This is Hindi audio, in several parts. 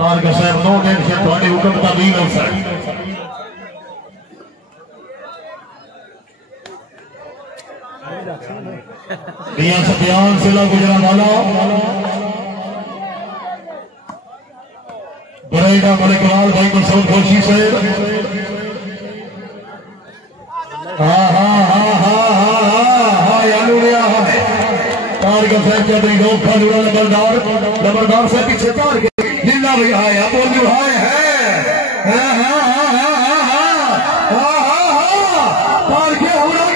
तारका साहब नो टेंशन थोड़े हुक्म ताबील हो सर मियां सफियान सिला गुजरा वाला बरेड़ा मलिकलाल भाई मसूद खोशी से हाँ हाँ हाँ हाँ हाँ हाँ यानू लिया है तारका साहब चौधरी रोक खा जुड़ा लबरदार से पीछे तार के जिंदा भी आया बोल जो है हाँ हाँ हाँ हाँ हाँ हाँ हाँ हाँ तार के आग लग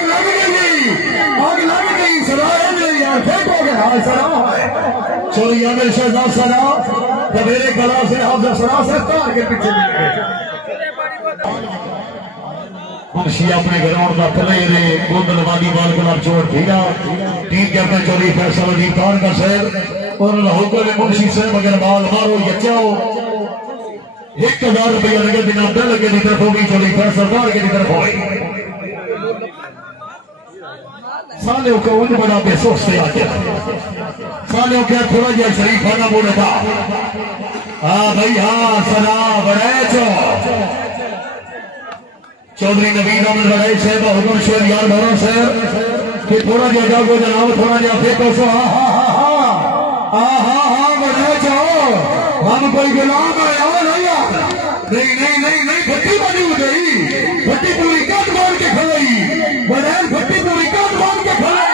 गई सराय में यार फेंक हो गया सरा है चोरी यामिर शहजाद सरा तबेरे गला से हाफिज सरा से तार के पीछे मुंशी अपने ग्राउंड का पहले रे गोंदलवादी बाल गुलाब चोर ठीका टीम कैप्टन चोरी फैसल अली तार का शहर और हुक्म मुंशी साहब अगर बाल मारो यचाओ 1000 रुपया लगे बिना डर लगे की तरफ होगी चोरी फैसल तार की तरफ होगी साले को उन बड़ा बेसोस से आते साले को थोड़ा जिया शरीफाना बोले था हाँ भाई हाँ सना बड़े चौधरी नवीन अहमद बड़े साहब हुक्म शेर यार भरो साहब कि थोड़ा जिया जागो जनाब थोड़ा जिया फेंको सो हाँ हाँ हाँ हाँ हाँ हाँ बड़े जाओ हम कोई गुलाम है यार नहीं नहीं नहीं नहीं भट्टी बनी हो गई भट्टी पूरी काट मार के खड़ी बड़े भट्टी पूरी काट मार के खड़ी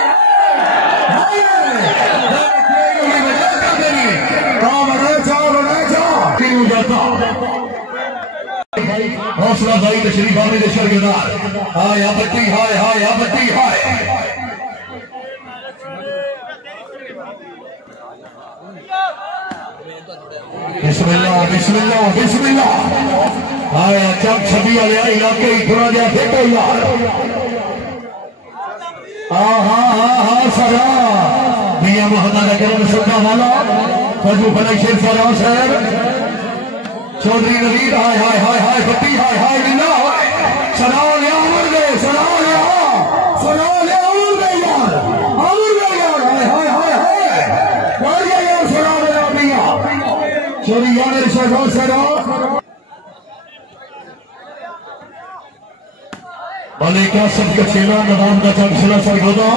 हौसला भाई तशरीफ आमिर शर्गदार हाँ या भट्टी हाय हाँ या भट्टी हाय बिस्मिल्लाह बिस्मिल्लाह बिस्मिल्लाह हाय चक छवि आया इलाके थोड़ा जा फेंको यार हाँ हाँ हाँ हाँ सरा मियां मोहम्मद अकरम सदा वाला फजू बने शेर सरा साहब चौधरी नवीन हाय हाय हाय हाय भट्टी हाय हाय लीला हाय सरा ले अमर दे सरा ले अमर दे यार हाय हाय हाय हाय कर गया यार सरा ले मियां चोरी यार शहजाद सरा मलिका सबके चेला नवाब का चमचला सरगोदा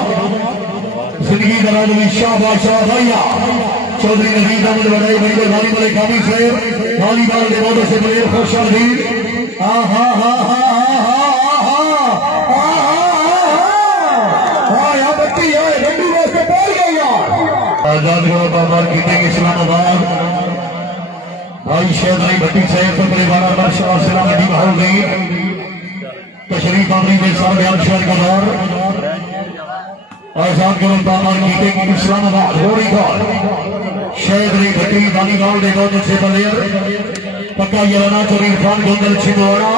जिंदगी दराज शाह बादशाह भैया चौधरी नवीन अहमद बड़ाई भाई वाली वाले कामी साहब वाली बाल के बहुत से बड़े खुशहाल हाँ हाँ हाँ हाँ हाँ हाँ हाँ हाँ यहाँ बच्ची है गड्डी वास्ते बोल गई यार आजाद गढ़ बाबा कीटिंग इस्लामाबाद भाई शेर भाई भट्टी साहब पर परिवार बादशाह सलाम अली हो गई तशरीफ आमरी में सारे अक्षर का दौर आजाद गढ़ बाबा कीटिंग इस्लामाबाद हो रही गौर शेखरी भट्टी वालीबाल देखो से प्लेयर पक्का यलाना चोरी इरफान गोंदल छिंदवाड़ा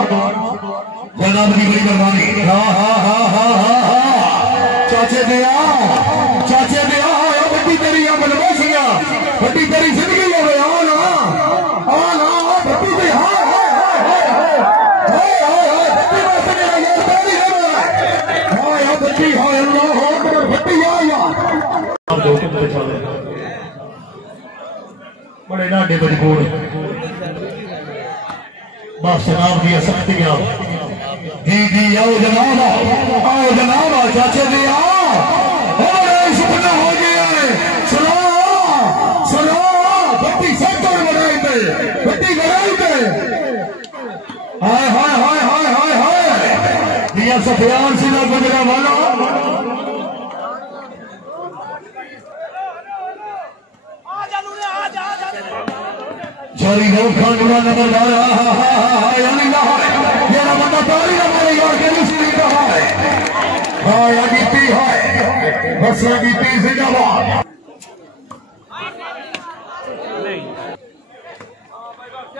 जनाब की बड़ी मेहरबानी हाँ हाँ हाँ हाँ हाँ हाँ चाचे दिया भट्टी तेरी यहाँ बनवासिया भट्टी तेरी जिंदगी हो गई आना भट्टी भी हाँ भट्टी हाँ अल्लाह भट्टी यार बड़े डाडे मजबूर बस जनाब की सख्तियां जी आओ जनाब चाचे जी आओ सपना हो गया सुनो भट्टी सेक्टर बनाई थे भट्टी बनाई थे हाय हाय हाय हाय हाय हाय मियां सफियान सिला गुजरा वाला चोरी लोग खान बुरा नंबर डाला ये ना बंदा तारी ना मारे यार के दूसरी कहा है हाँ या गीती है बस या गीती जिंदाबाद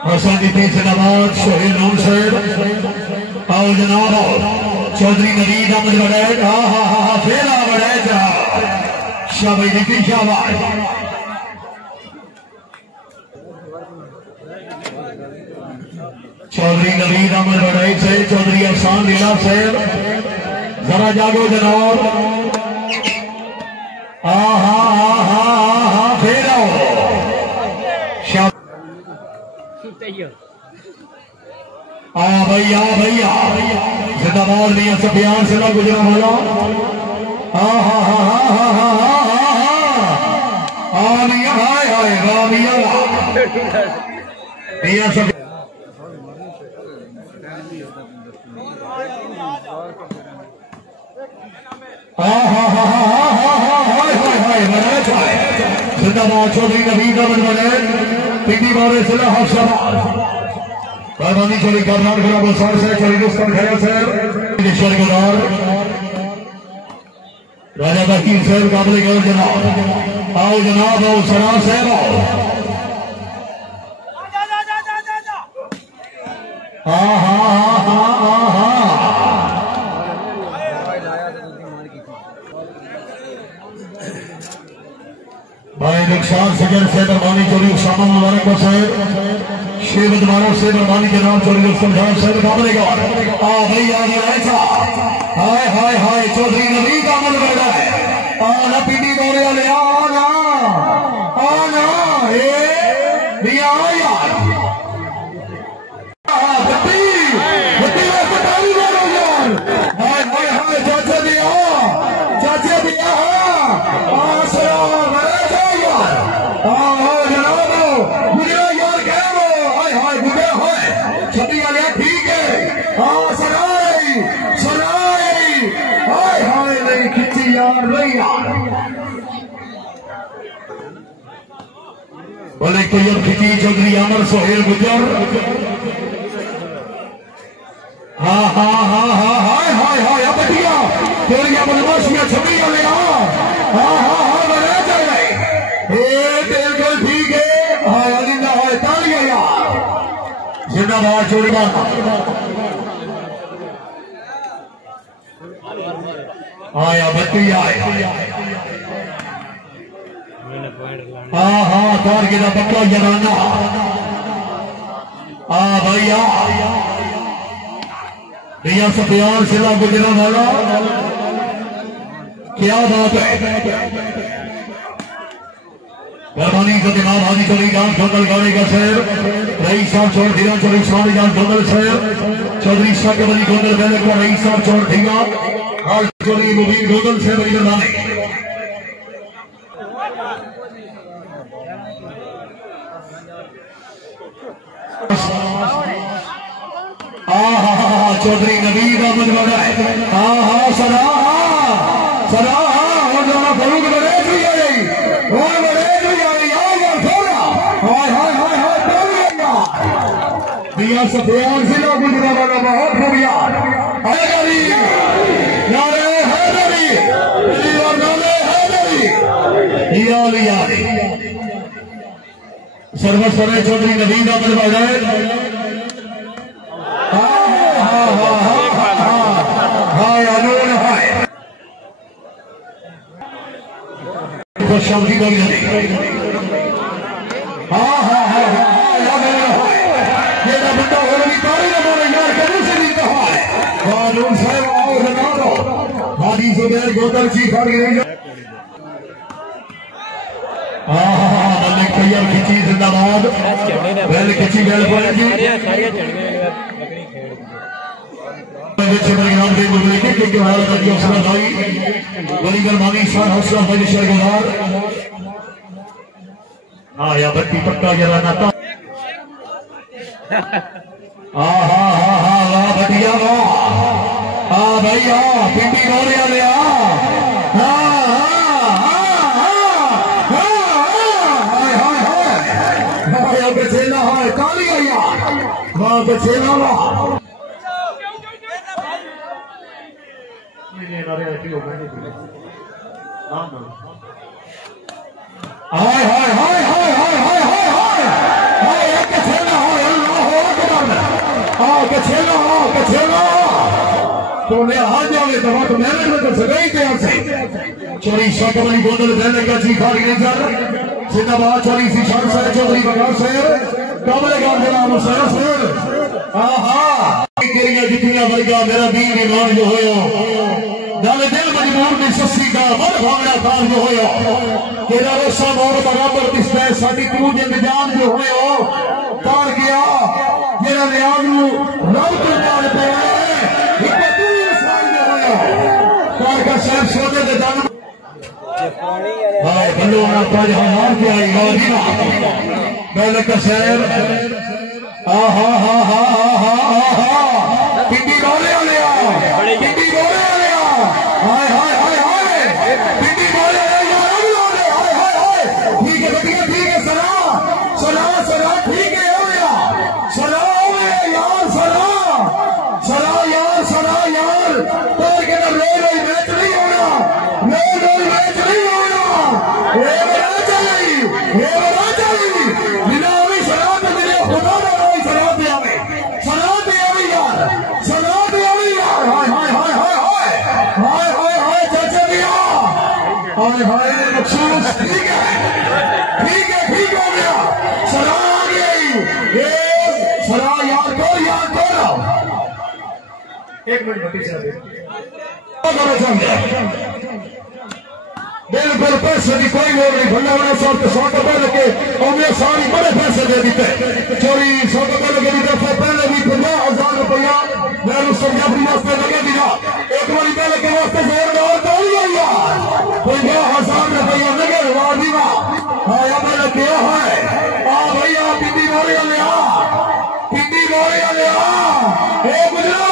हसन गीती जिंदाबाद शहीद नूर साहब आओ जनाब चौधरी नवीन अहमद बड़े हाँ हाँ हाँ फेरा बड़े जा शाबाश गीती शाबाश चौधरी नवीन अहमद बड़ाई से चौधरी अफसान लीला से जरा जागो जनाब हाँ हाँ हाँ हाँ हाँ फिर आओ भैया जिंदाबाद मियां सफियान से ना गुजरा वाला मियां सब जिंदाबाद चौधरी नवीद अमन बने पिंडी बारे जिला हफ्साबाद मेहरबानी चौधरी करनाल गुलाब बसार से चौधरी रुस्तम खैर से शरगदार राजा बकीर साहब काबले गौर जनाब आओ जनाब आओ सरा साहब आओ भाई नुकसान सजन से मेहरबानी चौधरी उसामा मुबारक साहब शेवद मानो से मेहरबानी जनाब चौधरी रुस्तम खान साहब काबले गौर भैया हाय हाय हाय चौधरी नवीद अमन बैठा है आना पीटी दौड़े वाले आना आना भैया यार चाचा दिया छठी वाले ठीक है सराय सराय हाय हाय नहीं खिंची यार नहीं यार बोले कोई खिंची चौधरी अमर सोहेल गुजर हाँ हाँ हाँ हाँ हाय हाय हाय बढ़िया तेरिया बदमाशियां छठी वाले हाँ हाँ हाँ बना चाहिए बिल्कुल ठीक है हाय अरिंदा हाय तालियां यार जिंदाबाद चोरी आया बत्ती आए हाँ हाँ तार गिरा बक्का जनाना भैया भैया सफियान सिला गुजरा वाला क्या बात है मेहरबानी का जनाब हाजी चौधरी जान धोतल गाड़ी का शहर रईस साहब छोड़ दिया चौधरी सानी जान धोतल शहर चौधरी साकिब अली धोतल पहले को रईस साहब छोड़ दिया हाल चौधरी मुबीन धोतल से बड़ी मेहरबानी चौधरी नवीद अहमद बड़ा है सदा सदा और दोनों फरूक बड़े मियां सफियान जिला गुजरा वाला बहुत बढ़िया सर्वस्वरे चौधरी नवीद अहमद बड़ा शब्दी बड़ी हाँ हाँ हाँ ये बंदा हो रही तारी ना बोले यार कभी से नहीं कहा है कानून साहब आओ बता दो हादी सुबेर गोतर चीफ और हाँ हाँ हाँ मलिक भैया खिंची जिंदाबाद बैल खिंची बैल पड़ेगी नाम से बोले क्योंकि भारत की हौसला भाई बड़ी गरमानी शान हौसला भाई शर्गदार हाँ या बट्टी पक्का जरा नाता हाँ हाँ हाँ हाँ वाह बढ़िया वाह हाँ भैया पिंडी रोने वाले हाँ बचेला है काली भैया वाह बचेला वाह हाय हाय हाय हाय हाय हाय हाय हाय कछेला हाय अल्लाह अकबर कछेला तो ले आ जावे तो बात मेहनत में तो सगाई तैयार से चोरी शाकबली गोदल देने का जी खाली नहीं कर जिंदाबाद चोरी सी शान से चौधरी बगार से काबले का जनाब सर आहा केरिया जितनिया वर्गा मेरा दीन ईमान जो होयो नाले दिल मजबूर में सस्सी का मन भावना कार जो होयो तेरा रोसा मोर बराबर दिसता है साडी तू जे निजाम जो होयो तार गया जेड़ा रियाज रब तो तार पे तार का शहर सोते के जन्म हाय बल्लो ना 5000 के आई गाजीना पहले का शहर हा हा हा हा हा हा पिंडी बोले आलिया पिंडी बोले आलिया हाय हाय हाय हाय पिंडी बोले आलिया हाय हाय हाय ठीक है बेटिया ठीक है सना सना सना ठीक है आलिया सना यार सना सना यार सना यार तो के ना रोज मैच नहीं होना रोज मैच नहीं होना ये बना चाहिए निनावी सना तो मेरे खुदा ने रोई सना दिया में सना दिया में यार सना दिया में यार हाय हाय हाय हाय हाय हाय हाय चाचा दिया हाय हाय मखसूस ठीक है हो गया सना आ गई ये सना यार को एक मिनट पीछे बिल्कुल पैसे की कोई लोड़ नहीं भंडा वाला साहब के 100 रुपए लगे और सारी बड़े पैसे दे दीते चोरी 100 रुपए लगे दी दफा पहले भी 50,000 रुपया मैं समझापी वास्ते लगे दिया एक बार पहले के वास्ते जोरदार तालियां यार 50,000 रुपया लगे वादी हाँ मैंने क्या है आ भैया पिंडी मोड़िया लिया गुजरा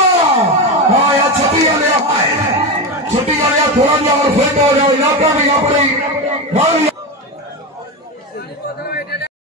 हाँ यार छुट्टियां लिया है छुट्टियां लिया थोड़ा जिहा और फिट हो जाओ इलाका भी अपनी